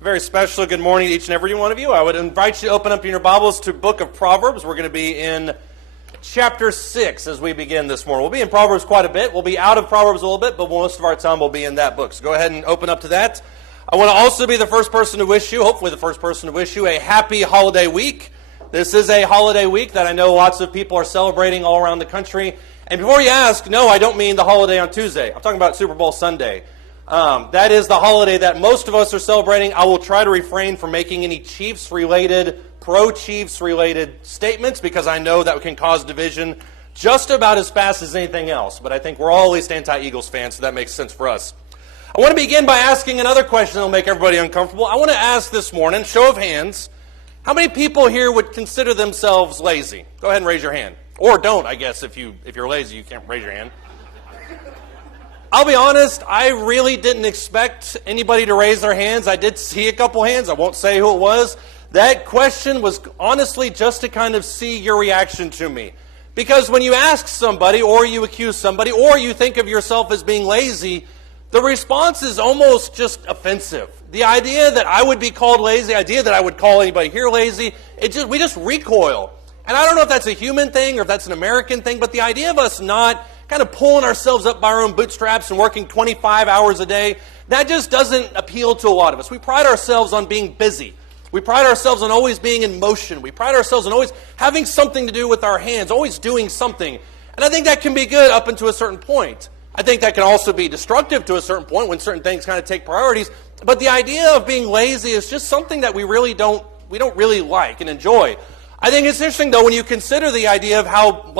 Very special good morning to each and every one of you. I would invite you to open up your Bibles to the book of Proverbs. We're going to be in chapter 6 as we begin this morning. We'll be in Proverbs quite a bit. We'll be out of Proverbs a little bit, but most of our time will be in that book. So go ahead and open up to that. I want to also be the first person to wish you, hopefully the first person to wish you, a happy holiday week. This is a holiday week that I know lots of people are celebrating all around the country. And before you ask, no, I don't mean the holiday on Tuesday. I'm talking about Super Bowl Sunday. That is the holiday that most of us are celebrating. I will try to refrain from making any Chiefs-related, pro-Chiefs-related statements because I know that can cause division just about as fast as anything else. But I think we're all at least anti-Eagles fans, so that makes sense for us. I want to begin by asking another question that will make everybody uncomfortable. I want to ask this morning, show of hands, how many people here would consider themselves lazy? Go ahead and raise your hand. Or don't, I guess, if you're lazy, you can't raise your hand. I'll be honest, I really didn't expect anybody to raise their hands. I did see a couple hands. I won't say who it was. That question was honestly just to kind of see your reaction to me. Because when you ask somebody, or you accuse somebody, or you think of yourself as being lazy, the response is almost just offensive. The idea that I would be called lazy, the idea that I would call anybody here lazy, we just recoil. And I don't know if that's a human thing or if that's an American thing, but the idea of us not kind of pulling ourselves up by our own bootstraps and working 25 hours a day, that just doesn't appeal to a lot of us. We pride ourselves on being busy. We pride ourselves on always being in motion. We pride ourselves on always having something to do with our hands, always doing something. And I think that can be good up until a certain point. I think that can also be destructive to a certain point when certain things kind of take priorities. But the idea of being lazy is just something that we don't really like and enjoy. I think it's interesting, though, when you consider the idea of how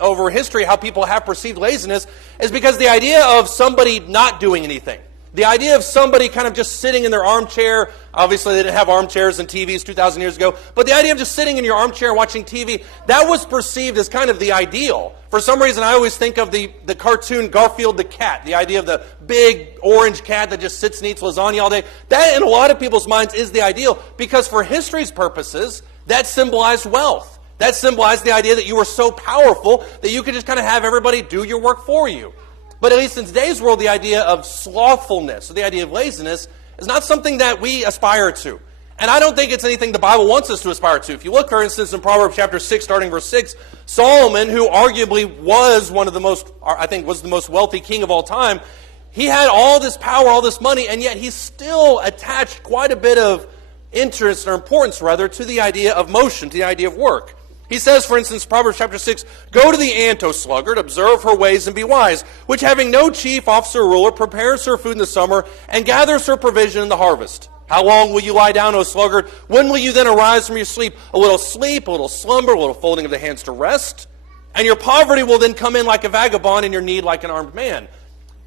over history, how people have perceived laziness, is because the idea of somebody not doing anything. The idea of somebody kind of just sitting in their armchair, obviously they didn't have armchairs and TVs 2,000 years ago, but the idea of just sitting in your armchair watching TV, that was perceived as kind of the ideal. For some reason, I always think of the cartoon Garfield the cat, the idea of the big orange cat that just sits and eats lasagna all day. That, in a lot of people's minds, is the ideal, because for history's purposes, that symbolized wealth. That symbolized the idea that you were so powerful that you could just kind of have everybody do your work for you. But at least in today's world, the idea of slothfulness, or the idea of laziness, is not something that we aspire to. And I don't think it's anything the Bible wants us to aspire to. If you look, for instance, in Proverbs chapter 6, starting verse 6, Solomon, who arguably was was the most wealthy king of all time, he had all this power, all this money, and yet he still attached quite a bit of interest, or importance rather, to the idea of motion, to the idea of work. He says, for instance, Proverbs chapter 6, "Go to the ant, O sluggard, observe her ways and be wise, which having no chief, officer, or ruler, prepares her food in the summer and gathers her provision in the harvest. How long will you lie down, O sluggard? When will you then arise from your sleep? A little slumber, a little folding of the hands to rest. And your poverty will then come in like a vagabond and your need like an armed man."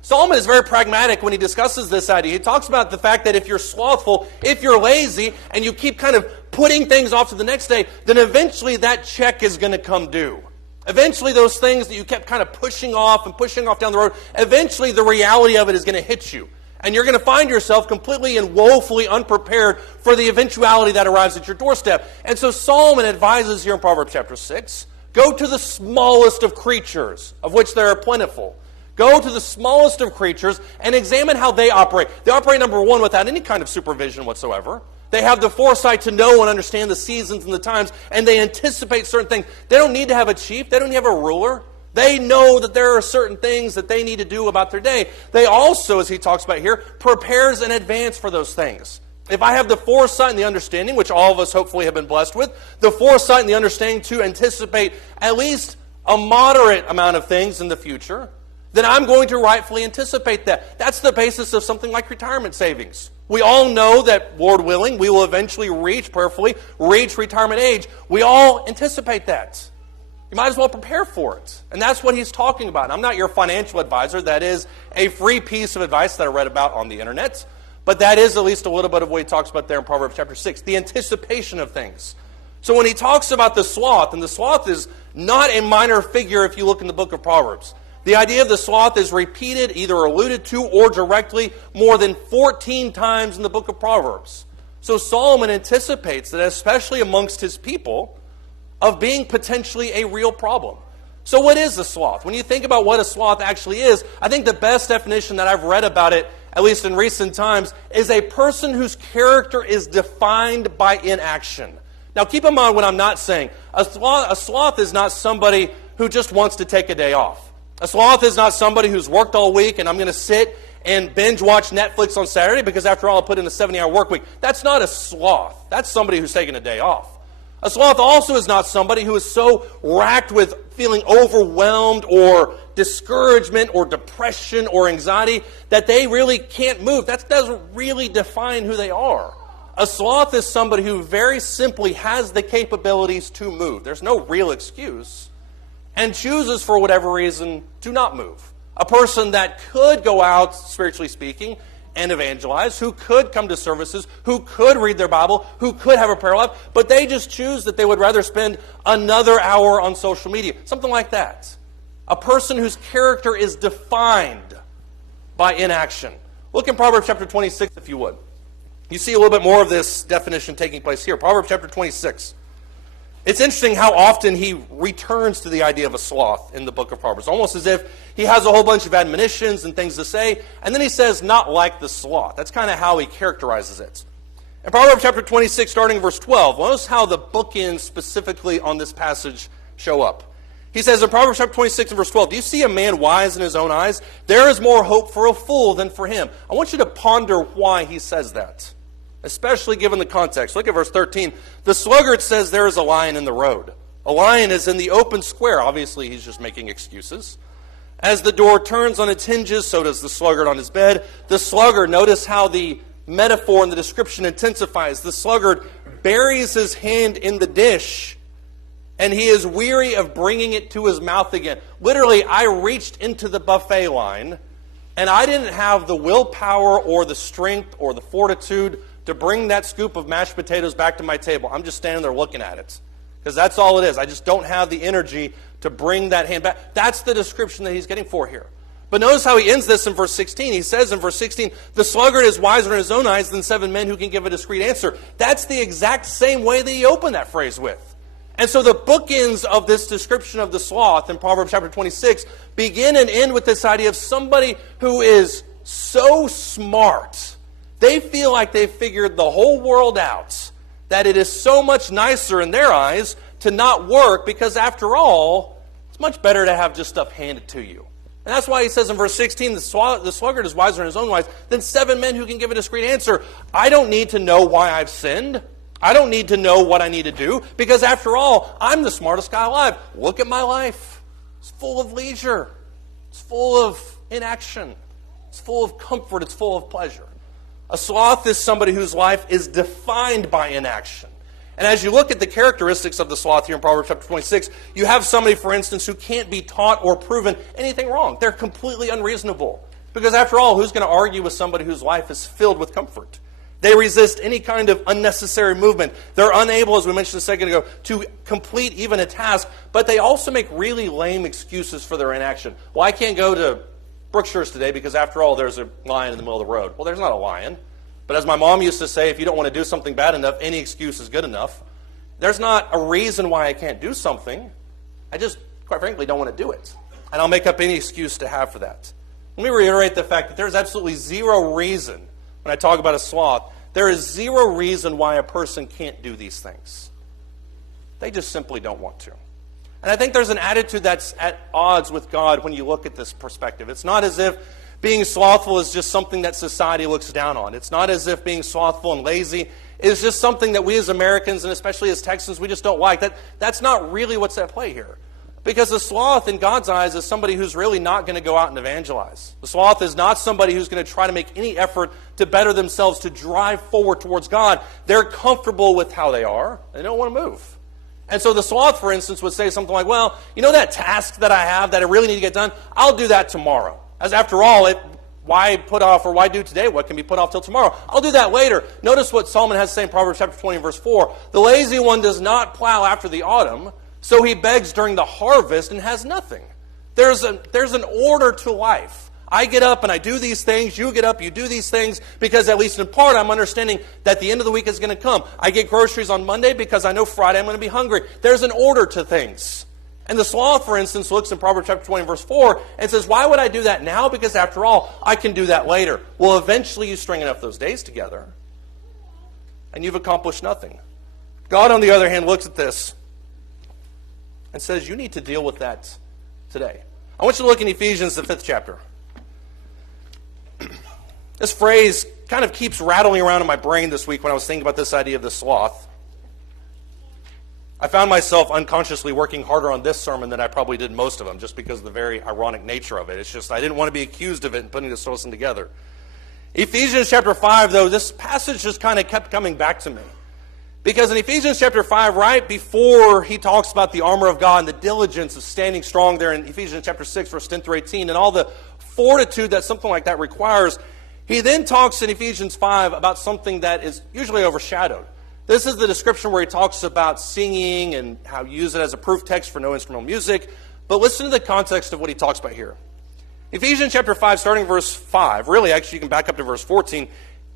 Solomon is very pragmatic when he discusses this idea. He talks about the fact that if you're slothful, if you're lazy, and you keep kind of putting things off to the next day, then eventually that check is going to come due. Eventually those things that you kept kind of pushing off down the road, eventually the reality of it is going to hit you. And you're going to find yourself completely and woefully unprepared for the eventuality that arrives at your doorstep. And so Solomon advises here in Proverbs chapter 6, go to the smallest of creatures, of which there are plentiful. Go to the smallest of creatures and examine how they operate. They operate, number one, without any kind of supervision whatsoever. They have the foresight to know and understand the seasons and the times, and they anticipate certain things. They don't need to have a chief. They don't need to have a ruler. They know that there are certain things that they need to do about their day. They also, as he talks about here, prepares in advance for those things. If I have the foresight and the understanding, which all of us hopefully have been blessed with, the foresight and the understanding to anticipate at least a moderate amount of things in the future, then I'm going to rightfully anticipate that. That's the basis of something like retirement savings. We all know that, Lord willing, we will eventually prayerfully reach retirement age. We all anticipate that. You might as well prepare for it. And that's what he's talking about. I'm not your financial advisor. That is a free piece of advice that I read about on the internet. But that is at least a little bit of what he talks about there in Proverbs chapter 6, the anticipation of things. So when he talks about the sloth, and the sloth is not a minor figure if you look in the book of Proverbs. The idea of the sloth is repeated, either alluded to or directly, more than 14 times in the book of Proverbs. So Solomon anticipates that, especially amongst his people, of being potentially a real problem. So what is a sloth? When you think about what a sloth actually is, I think the best definition that I've read about it at least in recent times, is a person whose character is defined by inaction. Now keep in mind what I'm not saying. A sloth is not somebody who just wants to take a day off. A sloth is not somebody who's worked all week and I'm going to sit and binge watch Netflix on Saturday because after all I put in a 70-hour work week. That's not a sloth. That's somebody who's taking a day off. A sloth also is not somebody who is so racked with feeling overwhelmed or discouragement or depression or anxiety that they really can't move. That doesn't really define who they are. A sloth is somebody who very simply has the capabilities to move. There's no real excuse. And chooses, for whatever reason, to not move. A person that could go out, spiritually speaking, and evangelize, who could come to services, who could read their Bible, who could have a prayer life, but they just choose that they would rather spend another hour on social media. Something like that. A person whose character is defined by inaction. Look in Proverbs chapter 26, if you would. You see a little bit more of this definition taking place here. Proverbs chapter 26. It's interesting how often he returns to the idea of a sloth in the book of Proverbs, almost as if he has a whole bunch of admonitions and things to say, and then he says, not like the sloth. That's kind of how he characterizes it. In Proverbs chapter 26, starting in verse 12, notice how the bookends specifically on this passage show up. He says in Proverbs chapter 26 and verse 12, do you see a man wise in his own eyes? There is more hope for a fool than for him. I want you to ponder why he says that, especially given the context. Look at verse 13. The sluggard says there is a lion in the road. A lion is in the open square. Obviously, he's just making excuses. As the door turns on its hinges, so does the sluggard on his bed. The sluggard, notice how the metaphor and the description intensifies. The sluggard buries his hand in the dish, and he is weary of bringing it to his mouth again. Literally, I reached into the buffet line, and I didn't have the willpower or the strength or the fortitude to bring that scoop of mashed potatoes back to my table. I'm just standing there looking at it. Because that's all it is. I just don't have the energy to bring that hand back. That's the description that he's getting for here. But notice how he ends this in verse 16. He says in verse 16, the sluggard is wiser in his own eyes than 7 men who can give a discreet answer. That's the exact same way that he opened that phrase with. And so the bookends of this description of the sloth in Proverbs chapter 26 begin and end with this idea of somebody who is so smart. They feel like they've figured the whole world out, that it is so much nicer in their eyes to not work because, after all, it's much better to have just stuff handed to you. And that's why he says in verse 16, the sluggard is wiser in his own ways than 7 men who can give a discreet answer. I don't need to know why I've sinned. I don't need to know what I need to do because, after all, I'm the smartest guy alive. Look at my life. It's full of leisure. It's full of inaction. It's full of comfort. It's full of pleasure. A sloth is somebody whose life is defined by inaction. And as you look at the characteristics of the sloth here in Proverbs chapter 26, you have somebody, for instance, who can't be taught or proven anything wrong. They're completely unreasonable. Because after all, who's going to argue with somebody whose life is filled with comfort? They resist any kind of unnecessary movement. They're unable, as we mentioned a second ago, to complete even a task, but they also make really lame excuses for their inaction. Well, I can't go to Brookshire's today because, after all, there's a lion in the middle of the road. Well, there's not a lion. But as my mom used to say, if you don't want to do something bad enough, any excuse is good enough. There's not a reason why I can't do something. I just, quite frankly, don't want to do it. And I'll make up any excuse to have for that. Let me reiterate the fact that there's absolutely zero reason, when I talk about a sloth, there is zero reason why a person can't do these things. They just simply don't want to. And I think there's an attitude that's at odds with God when you look at this perspective. It's not as if being slothful is just something that society looks down on. It's not as if being slothful and lazy is just something that we as Americans, and especially as Texans, we just don't like. That's not really what's at play here. Because the sloth, in God's eyes, is somebody who's really not going to go out and evangelize. The sloth is not somebody who's going to try to make any effort to better themselves, to drive forward towards God. They're comfortable with how they are. They don't want to move. And so the sloth, for instance, would say something like, well, you know that task that I have that I really need to get done? I'll do that tomorrow. As after all, why put off or why do today what can be put off till tomorrow? I'll do that later. Notice what Solomon has to say in Proverbs chapter 20 verse 4. The lazy one does not plow after the autumn, so he begs during the harvest and has nothing. There's an order to life. I get up and I do these things. You get up, you do these things, because at least in part I'm understanding that the end of the week is going to come. I get groceries on Monday because I know Friday I'm going to be hungry. There's an order to things. And the sloth, for instance, looks in Proverbs chapter 20, verse 4, and says, why would I do that now? Because after all, I can do that later. Well, eventually you string enough those days together, and you've accomplished nothing. God, on the other hand, looks at this and says, you need to deal with that today. I want you to look in Ephesians, the 5th chapter. This phrase kind of keeps rattling around in my brain this week when I was thinking about this idea of the sloth. I found myself unconsciously working harder on this sermon than I probably did most of them, just because of the very ironic nature of it. It's just I didn't want to be accused of it and putting this lesson together. Ephesians chapter 5, though, this passage just kind of kept coming back to me. Because in Ephesians chapter 5, right before he talks about the armor of God and the diligence of standing strong there in Ephesians chapter 6, verse 10 through 18, and all the fortitude that something like that requires, he then talks in Ephesians 5 about something that is usually overshadowed. This is the description where he talks about singing and how you use it as a proof text for no instrumental music. But listen to the context of what he talks about here. Ephesians chapter 5, starting verse 5, really, actually, you can back up to verse 14.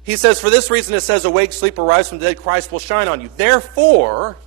He says, for this reason it says, awake, sleep, arise from the dead, Christ will shine on you. Therefore,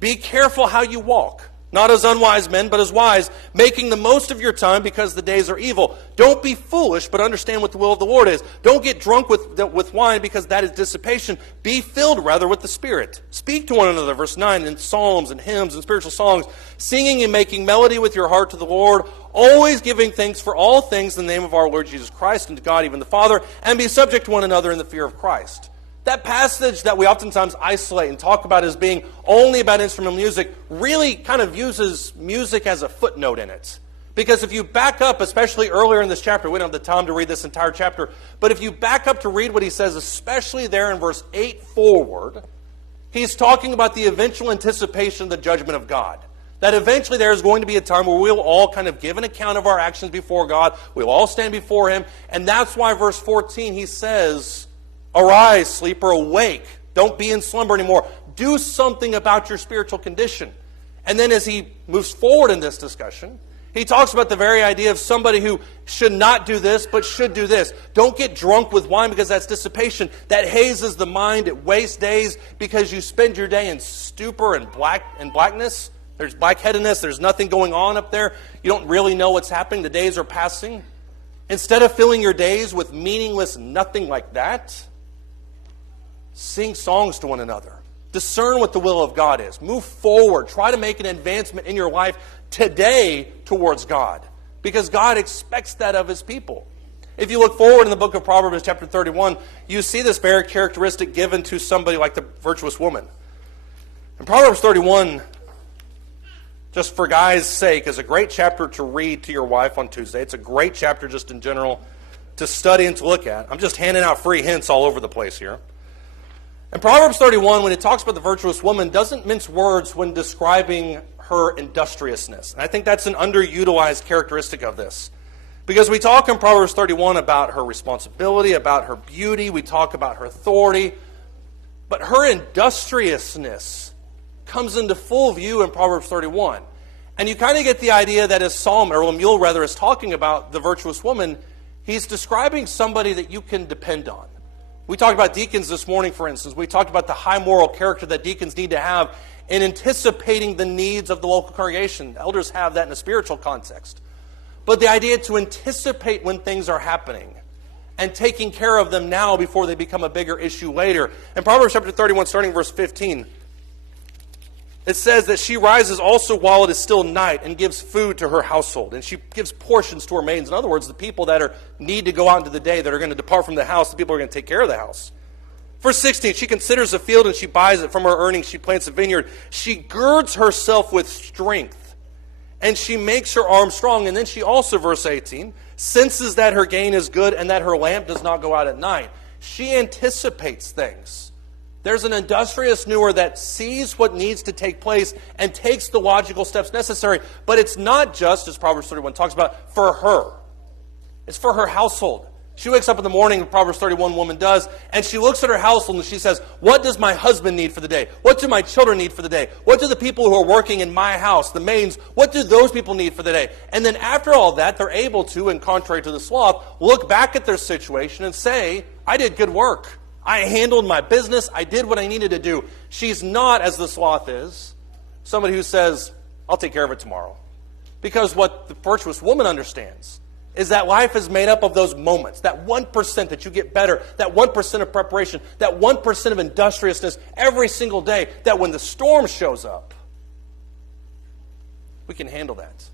be careful how you walk. Not as unwise men, but as wise, making the most of your time because the days are evil. Don't be foolish, but understand what the will of the Lord is. Don't get drunk with wine because that is dissipation. Be filled, rather, with the Spirit. Speak to one another, verse 9, in psalms and hymns and spiritual songs, singing and making melody with your heart to the Lord, always giving thanks for all things in the name of our Lord Jesus Christ and to God, even the Father, and be subject to one another in the fear of Christ. That passage that we oftentimes isolate and talk about as being only about instrumental music really kind of uses music as a footnote in it. Because if you back up, especially earlier in this chapter, we don't have the time to read this entire chapter, but if you back up to read what he says, especially there in verse 8 forward, he's talking about the eventual anticipation of the judgment of God. That eventually there is going to be a time where we'll all kind of give an account of our actions before God. We'll all stand before him. And that's why verse 14 he says, arise, sleeper, awake. Don't be in slumber anymore. Do something about your spiritual condition. And then as he moves forward in this discussion, he talks about the very idea of somebody who should not do this, but should do this. Don't get drunk with wine because that's dissipation. That hazes the mind. It wastes days because you spend your day in stupor and blackness. There's blackheadedness. There's nothing going on up there. You don't really know what's happening. The days are passing. Instead of filling your days with meaningless nothing like that, sing songs to one another. Discern what the will of God is. Move forward. Try to make an advancement in your life today towards God. Because God expects that of his people. If you look forward in the book of Proverbs chapter 31, you see this very characteristic given to somebody like the virtuous woman. In Proverbs 31, just for guys' sake, is a great chapter to read to your wife on Tuesday. It's a great chapter just in general to study and to look at. I'm just handing out free hints all over the place here. And Proverbs 31, when it talks about the virtuous woman, doesn't mince words when describing her industriousness. And I think that's an underutilized characteristic of this. Because we talk in Proverbs 31 about her responsibility, about her beauty, we talk about her authority, but her industriousness comes into full view in Proverbs 31. And you kind of get the idea that as Solomon, or Lemuel rather, is talking about the virtuous woman, he's describing somebody that you can depend on. We talked about deacons this morning, for instance. We talked about the high moral character that deacons need to have in anticipating the needs of the local congregation. Elders have that in a spiritual context. But the idea to anticipate when things are happening and taking care of them now before they become a bigger issue later. In Proverbs chapter 31, starting verse 15, it says that she rises also while it is still night and gives food to her household. And she gives portions to her maidens. In other words, the people that need to go out into the day, that are going to depart from the house, the people who are going to take care of the house. Verse 16, she considers a field and she buys it. From her earnings she plants a vineyard. She girds herself with strength and she makes her arm strong. And then she also, verse 18, senses that her gain is good and that her lamp does not go out at night. She anticipates things. There's an industrious newer that sees what needs to take place and takes the logical steps necessary. But it's not just, as Proverbs 31 talks about, for her. It's for her household. She wakes up in the morning, Proverbs 31 woman does, and she looks at her household and she says, what does my husband need for the day? What do my children need for the day? What do the people who are working in my house, the maidens, what do those people need for the day? And then after all that, they're able to, and contrary to the sloth, look back at their situation and say, I did good work. I handled my business. I did what I needed to do. She's not, as the sloth is, somebody who says, I'll take care of it tomorrow. Because what the virtuous woman understands is that life is made up of those moments, that 1% that you get better, that 1% of preparation, that 1% of industriousness every single day, that when the storm shows up, we can handle that.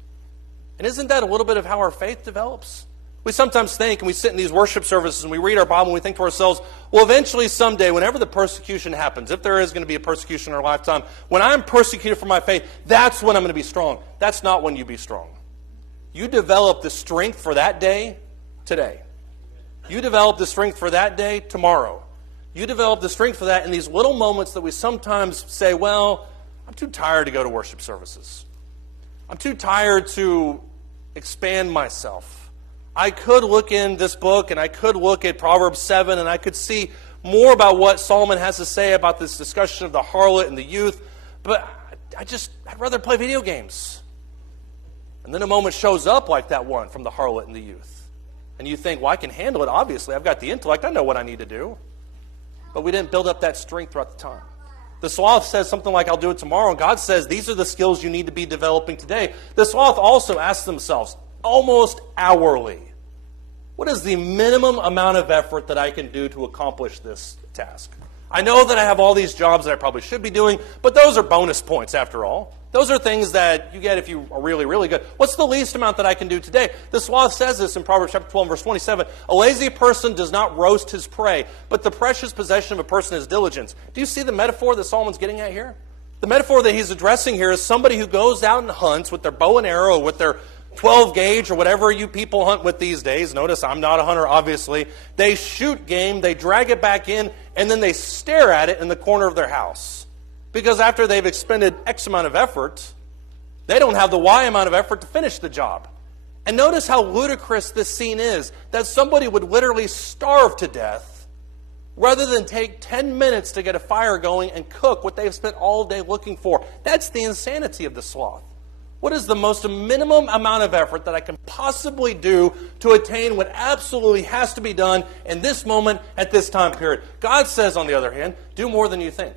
And isn't that a little bit of how our faith develops? We sometimes think, and we sit in these worship services and we read our Bible and we think to ourselves, well, eventually someday, whenever the persecution happens, if there is going to be a persecution in our lifetime, when I'm persecuted for my faith, that's when I'm going to be strong. That's not when you be strong. You develop the strength for that day today. You develop the strength for that day tomorrow. You develop the strength for that in these little moments that we sometimes say, well, I'm too tired to go to worship services. I'm too tired to expand myself. I could look in this book and I could look at Proverbs 7 and I could see more about what Solomon has to say about this discussion of the harlot and the youth, but I'd rather play video games. And then a moment shows up like that one from the harlot and the youth. And you think, well, I can handle it, obviously. I've got the intellect. I know what I need to do. But we didn't build up that strength throughout the time. The sloth says something like, I'll do it tomorrow. And God says, these are the skills you need to be developing today. The sloth also asks themselves, almost hourly, what is the minimum amount of effort that I can do to accomplish this task? I know that I have all these jobs that I probably should be doing, but those are bonus points after all. Those are things that you get if you are really, really good. What's the least amount that I can do today? The sloth says this in Proverbs chapter 12, verse 27. A lazy person does not roast his prey, but the precious possession of a person is diligence. Do you see the metaphor that Solomon's getting at here? The metaphor that he's addressing here is somebody who goes out and hunts with their bow and arrow, with their 12 gauge or whatever you people hunt with these days. Notice I'm not a hunter, obviously. They shoot game, they drag it back in, and then they stare at it in the corner of their house. Because after they've expended X amount of effort, they don't have the Y amount of effort to finish the job. And notice how ludicrous this scene is, that somebody would literally starve to death rather than take 10 minutes to get a fire going and cook what they've spent all day looking for. That's the insanity of the sloth. What is the most minimum amount of effort that I can possibly do to attain what absolutely has to be done in this moment at this time period? God says, on the other hand, do more than you think.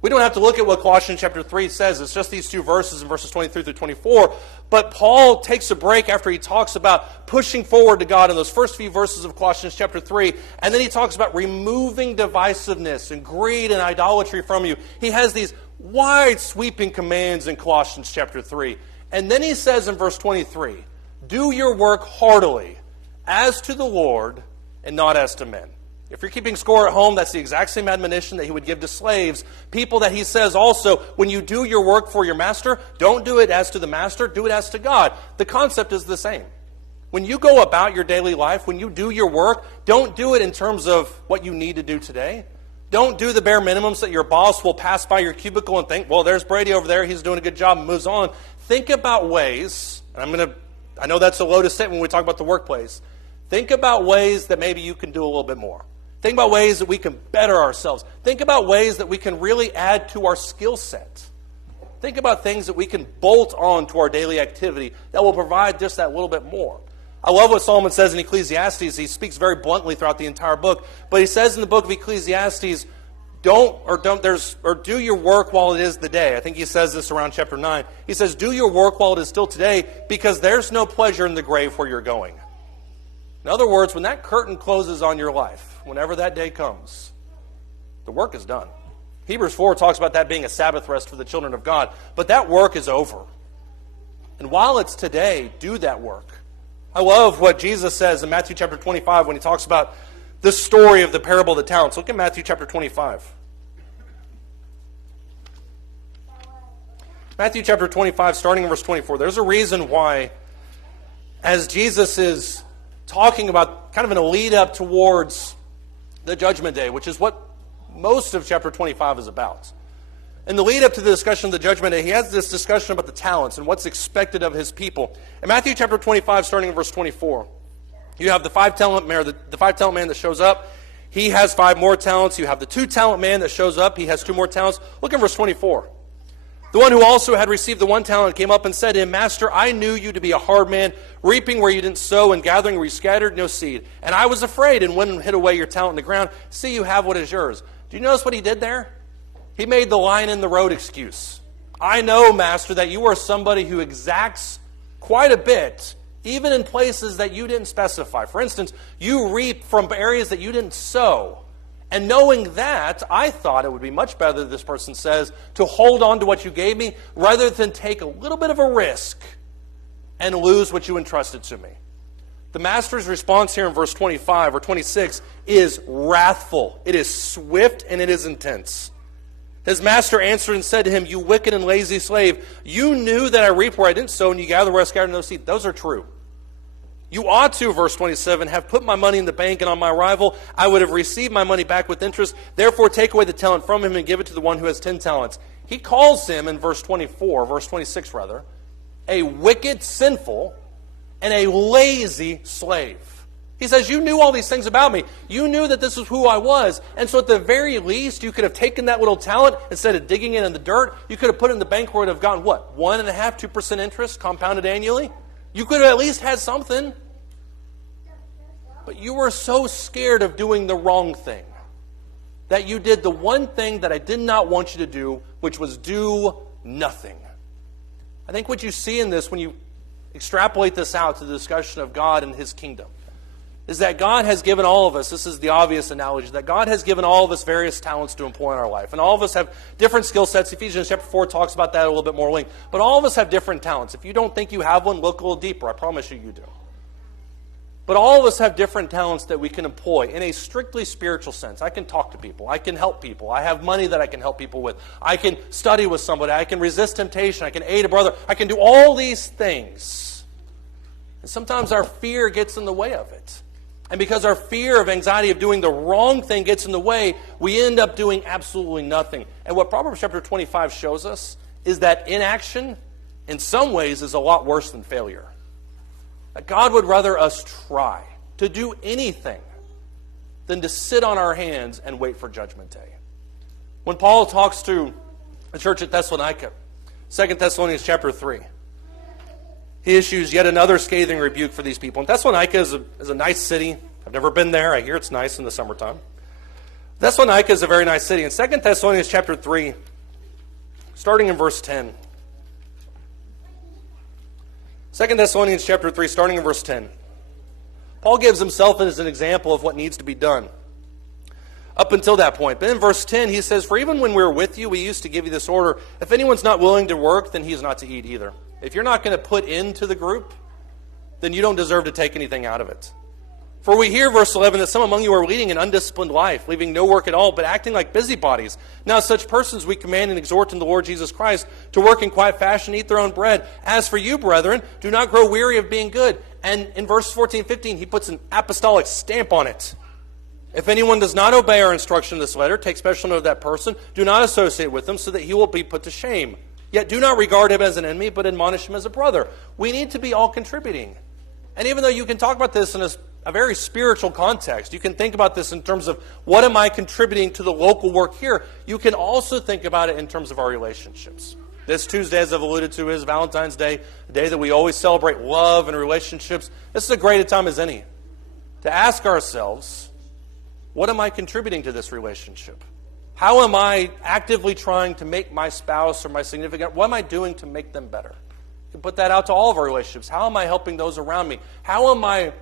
We don't have to look at what Colossians chapter 3 says. It's just these two verses in verses 23 through 24. But Paul takes a break after he talks about pushing forward to God in those first few verses of Colossians chapter 3. And then he talks about removing divisiveness and greed and idolatry from you. He has these wide sweeping commands in Colossians chapter 3. And then he says in verse 23, do your work heartily, as to the Lord and not as to men. If you're keeping score at home, that's the exact same admonition that he would give to slaves. People that he says also, when you do your work for your master, don't do it as to the master, do it as to God. The concept is the same. When you go about your daily life, when you do your work, don't do it in terms of what you need to do today. Don't do the bare minimums that your boss will pass by your cubicle and think, well, there's Brady over there, he's doing a good job, and moves on. Think about ways, and I know that's a loaded statement when we talk about the workplace. Think about ways that maybe you can do a little bit more. Think about ways that we can better ourselves. Think about ways that we can really add to our skill set. Think about things that we can bolt on to our daily activity that will provide just that little bit more. I love what Solomon says in Ecclesiastes. He speaks very bluntly throughout the entire book, but he says in the book of Ecclesiastes, do your work while it is the day. I think he says this around chapter 9. He says, do your work while it is still today, because there's no pleasure in the grave where you're going. In other words, when that curtain closes on your life, whenever that day comes, the work is done. Hebrews 4 talks about that being a Sabbath rest for the children of God, but that work is over. And while it's today, do that work. I love what Jesus says in Matthew chapter 25 when he talks about the story of the parable of the talents. Look at Matthew chapter 25. Matthew chapter 25, starting in verse 24. There's a reason why, as Jesus is talking about kind of in a lead up towards the judgment day, which is what most of chapter 25 is about. In the lead up to the discussion of the judgment day, he has this discussion about the talents and what's expected of his people. In Matthew chapter 25, starting in verse 24, you have the 5-talent man, the 5-talent man that shows up. He has 5 more talents. You have the 2-talent man that shows up. He has 2 more talents. Look at verse 24. The one who also had received the 1 talent came up and said to him, Master, I knew you to be a hard man, reaping where you didn't sow and gathering where you scattered no seed. And I was afraid and went and hid away your talent in the ground. See, you have what is yours. Do you notice what he did there? He made the line in the road excuse. I know, Master, that you are somebody who exacts quite a bit, even in places that you didn't specify. For instance, you reap from areas that you didn't sow. And knowing that, I thought it would be much better, this person says, to hold on to what you gave me rather than take a little bit of a risk and lose what you entrusted to me. The master's response here in verse 25 or 26 is wrathful. It is swift and it is intense. His master answered and said to him, "You wicked and lazy slave, you knew that I reap where I didn't sow, and you gather where I scattered no seed." Those are true. You ought to, verse 27, have put my money in the bank, and on my arrival I would have received my money back with interest. Therefore take away the talent from him and give it to the one who has 10 talents. He calls him in verse 26, a wicked, sinful, and a lazy slave. He says, you knew all these things about me. You knew that this is who I was. And so at the very least, you could have taken that little talent, instead of digging it in the dirt, you could have put it in the bank where it would have gotten, 1.5%, 2% interest compounded annually? You could have at least had something. But you were so scared of doing the wrong thing that you did the one thing that I did not want you to do, which was do nothing. I think what you see in this, when you extrapolate this out to the discussion of God and His kingdom, is that God has given all of us, this is the obvious analogy, that God has given all of us various talents to employ in our life. And all of us have different skill sets. Ephesians chapter 4 talks about that a little bit more length. But all of us have different talents. If you don't think you have one, look a little deeper. I promise you, you do. But all of us have different talents that we can employ in a strictly spiritual sense. I can talk to people. I can help people. I have money that I can help people with. I can study with somebody. I can resist temptation. I can aid a brother. I can do all these things. And sometimes our fear gets in the way of it. And because our fear of anxiety of doing the wrong thing gets in the way, we end up doing absolutely nothing. And what Proverbs chapter 25 shows us is that inaction, in some ways, is a lot worse than failure. That God would rather us try to do anything than to sit on our hands and wait for Judgment Day. When Paul talks to the church at Thessalonica, 2 Thessalonians chapter 3, he issues yet another scathing rebuke for these people. And Thessalonica is a nice city. I've never been there. I hear it's nice in the summertime. Thessalonica is a very nice city. In 2 Thessalonians chapter 3, starting in verse 10. 2 Thessalonians chapter 3, starting in verse 10. Paul gives himself as an example of what needs to be done up until that point. But in verse 10, he says, "For even when we were with you, we used to give you this order. If anyone's not willing to work, then he's not to eat either." If you're not going to put into the group, then you don't deserve to take anything out of it. "For we hear," verse 11, "that some among you are leading an undisciplined life, leaving no work at all, but acting like busybodies. Now such persons we command and exhort in the Lord Jesus Christ to work in quiet fashion, eat their own bread. As for you, brethren, do not grow weary of being good." And in verse 14, 15, he puts an apostolic stamp on it. "If anyone does not obey our instruction in this letter, take special note of that person. Do not associate with him, so that he will be put to shame. Yet do not regard him as an enemy, but admonish him as a brother." We need to be all contributing. And even though you can talk about this in a very spiritual context, you can think about this in terms of what am I contributing to the local work here, you can also think about it in terms of our relationships. This Tuesday, as I've alluded to, is Valentine's Day, a day that we always celebrate love and relationships. This is as great a time as any to ask ourselves, what am I contributing to this relationship? How am I actively trying to make my spouse or my significant, what am I doing to make them better? You can put that out to all of our relationships. How am I helping those around me? How am I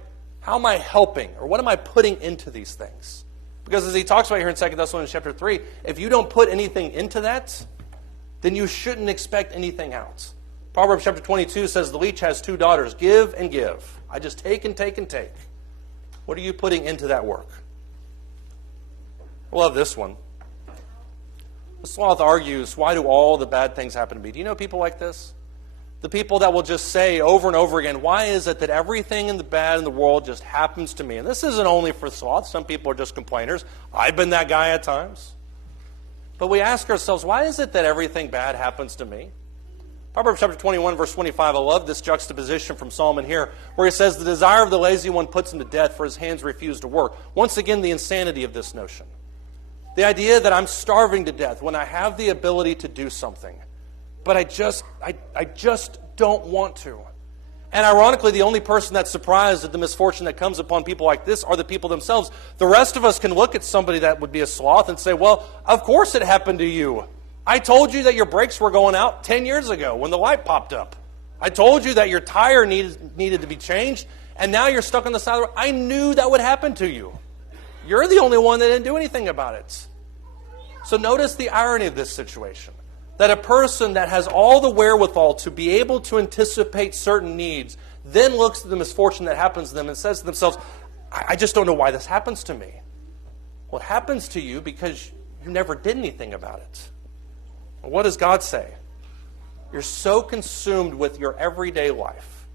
helping, or what am I putting into these things? Because as he talks about here in 2 Thessalonians chapter 3, if you don't put anything into that, then you shouldn't expect anything out. Proverbs chapter 22 says the leech has two daughters, give and give. I just take and take and take. What are you putting into that work? I love this one. The Sloth argues, why do all the bad things happen to me? Do you know people like this? The people that will just say over and over again, why is it that everything in the bad in the world just happens to me? And this isn't only for Sloth. Some people are just complainers. I've been that guy at times. But we ask ourselves, why is it that everything bad happens to me? Proverbs chapter 21, verse 25, I love this juxtaposition from Solomon here, where he says, the desire of the lazy one puts him to death, for his hands refuse to work. Once again, the insanity of this notion. The idea that I'm starving to death when I have the ability to do something, but I just don't want to. And ironically, the only person that's surprised at the misfortune that comes upon people like this are the people themselves. The rest of us can look at somebody that would be a sloth and say, well, of course it happened to you. I told you that your brakes were going out 10 years ago when the light popped up. I told you that your tire needed to be changed, and now you're stuck on the side of the road. I knew that would happen to you. You're the only one that didn't do anything about it. So notice the irony of this situation. That a person that has all the wherewithal to be able to anticipate certain needs then looks at the misfortune that happens to them and says to themselves, I just don't know why this happens to me. Well, it happens to you because you never did anything about it. Well, what does God say? You're so consumed with your everyday life.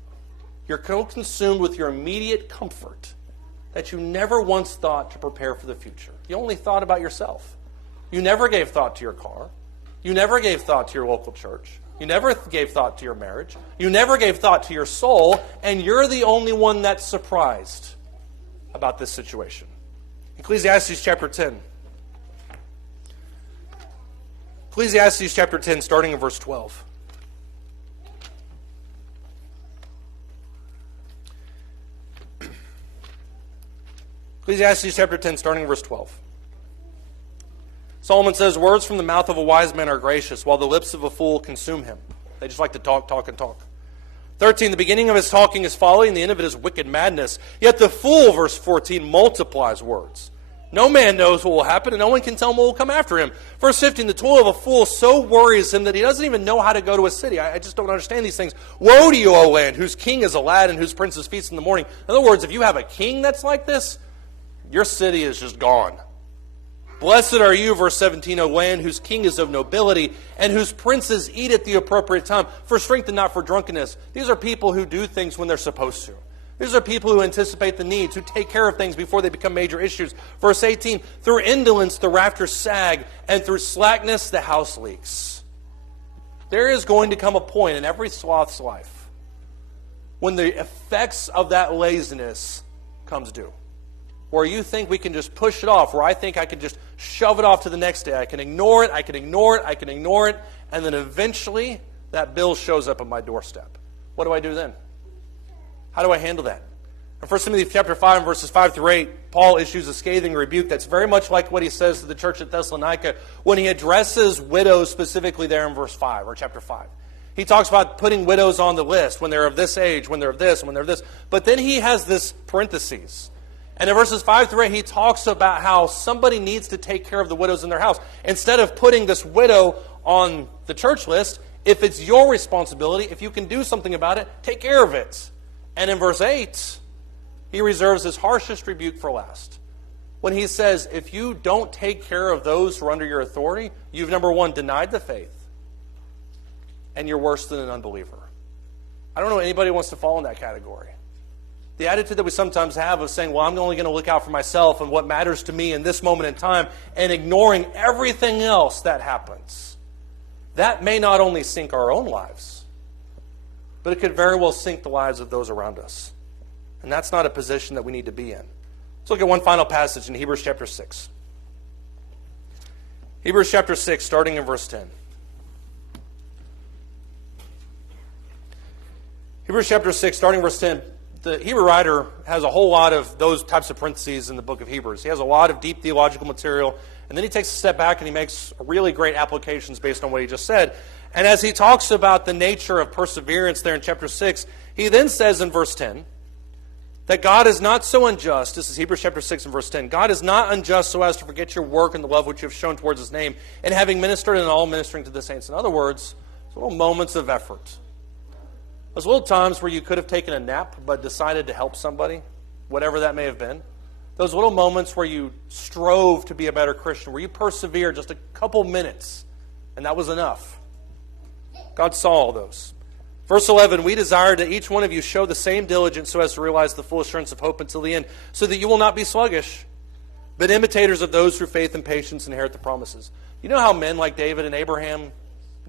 You're so consumed with your immediate comfort that you never once thought to prepare for the future. You only thought about yourself. You never gave thought to your car. You never gave thought to your local church. You never gave thought to your marriage. You never gave thought to your soul, and you're the only one that's surprised about this situation. Ecclesiastes chapter 10. Ecclesiastes chapter 10, starting in verse 12. Ecclesiastes chapter 10, starting in verse 12. Solomon says, words from the mouth of a wise man are gracious, while the lips of a fool consume him. They just like to talk, talk, and talk. 13, the beginning of his talking is folly, and the end of it is wicked madness. Yet the fool, verse 14, multiplies words. No man knows what will happen, and no one can tell him what will come after him. Verse 15, the toil of a fool so worries him that he doesn't even know how to go to a city. I just don't understand these things. Woe to you, O land, whose king is a lad and whose princes feast in the morning. In other words, if you have a king that's like this, your city is just gone. Blessed are you, verse 17, O land, whose king is of nobility, and whose princes eat at the appropriate time, for strength and not for drunkenness. These are people who do things when they're supposed to. These are people who anticipate the needs, who take care of things before they become major issues. Verse 18, through indolence the rafters sag, and through slackness the house leaks. There is going to come a point in every sloth's life when the effects of that laziness comes due. Where you think we can just push it off, where I think I can just shove it off to the next day. I can ignore it, I can ignore it, I can ignore it, and then eventually that bill shows up at my doorstep. What do I do then? How do I handle that? In 1 Timothy chapter 5, verses 5 through 8, Paul issues a scathing rebuke that's very much like what he says to the church at Thessalonica when he addresses widows specifically there in verse 5, or chapter 5. He talks about putting widows on the list when they're of this age, when they're of this, when they're of this. But then he has this parentheses. And in verses 5 through 8, he talks about how somebody needs to take care of the widows in their house. Instead of putting this widow on the church list, if it's your responsibility, if you can do something about it, take care of it. And in verse 8, he reserves his harshest rebuke for last. When he says, if you don't take care of those who are under your authority, you've, number one, denied the faith, and you're worse than an unbeliever. I don't know anybody who wants to fall in that category. The attitude that we sometimes have of saying, well, I'm only going to look out for myself and what matters to me in this moment in time, and ignoring everything else that happens. That may not only sink our own lives, but it could very well sink the lives of those around us. And that's not a position that we need to be in. Let's look at one final passage in Hebrews chapter 6. Hebrews chapter 6, starting in verse 10. Hebrews chapter 6, starting in verse 10. The Hebrew writer has a whole lot of those types of parentheses in the book of Hebrews. He has a lot of deep theological material, and then he takes a step back and he makes really great applications based on what he just said. And as he talks about the nature of perseverance there in chapter 6, he then says in verse 10 that God is not so unjust. This is Hebrews chapter 6 and verse 10. God is not unjust so as to forget your work and the love which you have shown towards his name, and having ministered and all ministering to the saints. In other words, little moments of effort. Those little times where you could have taken a nap but decided to help somebody, whatever that may have been. Those little moments where you strove to be a better Christian, where you persevered just a couple minutes, and that was enough. God saw all those. Verse 11, we desire that each one of you show the same diligence so as to realize the full assurance of hope until the end, so that you will not be sluggish, but imitators of those through faith and patience inherit the promises. You know how men like David and Abraham,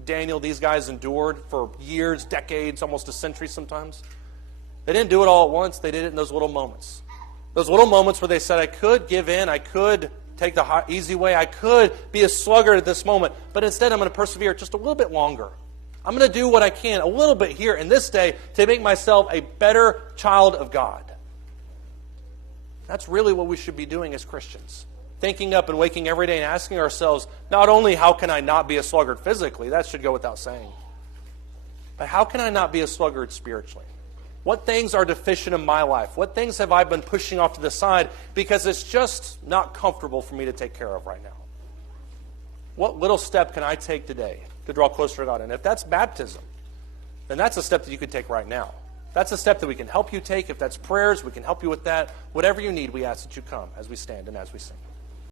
Daniel, these guys endured for years, decades, almost a century sometimes? They didn't do it all at once. They did it in those little moments. Those little moments where they said, I could give in, I could take the easy way, I could be a sluggard at this moment, but instead I'm going to persevere just a little bit longer. I'm going to do what I can a little bit here in this day to make myself a better child of God. That's really what we should be doing as Christians. thinking up and waking every day and asking ourselves, not only how can I not be a sluggard physically, that should go without saying, but how can I not be a sluggard spiritually? What things are deficient in my life? What things have I been pushing off to the side because it's just not comfortable for me to take care of right now? What little step can I take today to draw closer to God? And if that's baptism, then that's a step that you can take right now. That's a step that we can help you take. If that's prayers, we can help you with that. Whatever you need, we ask that you come as we stand and as we sing.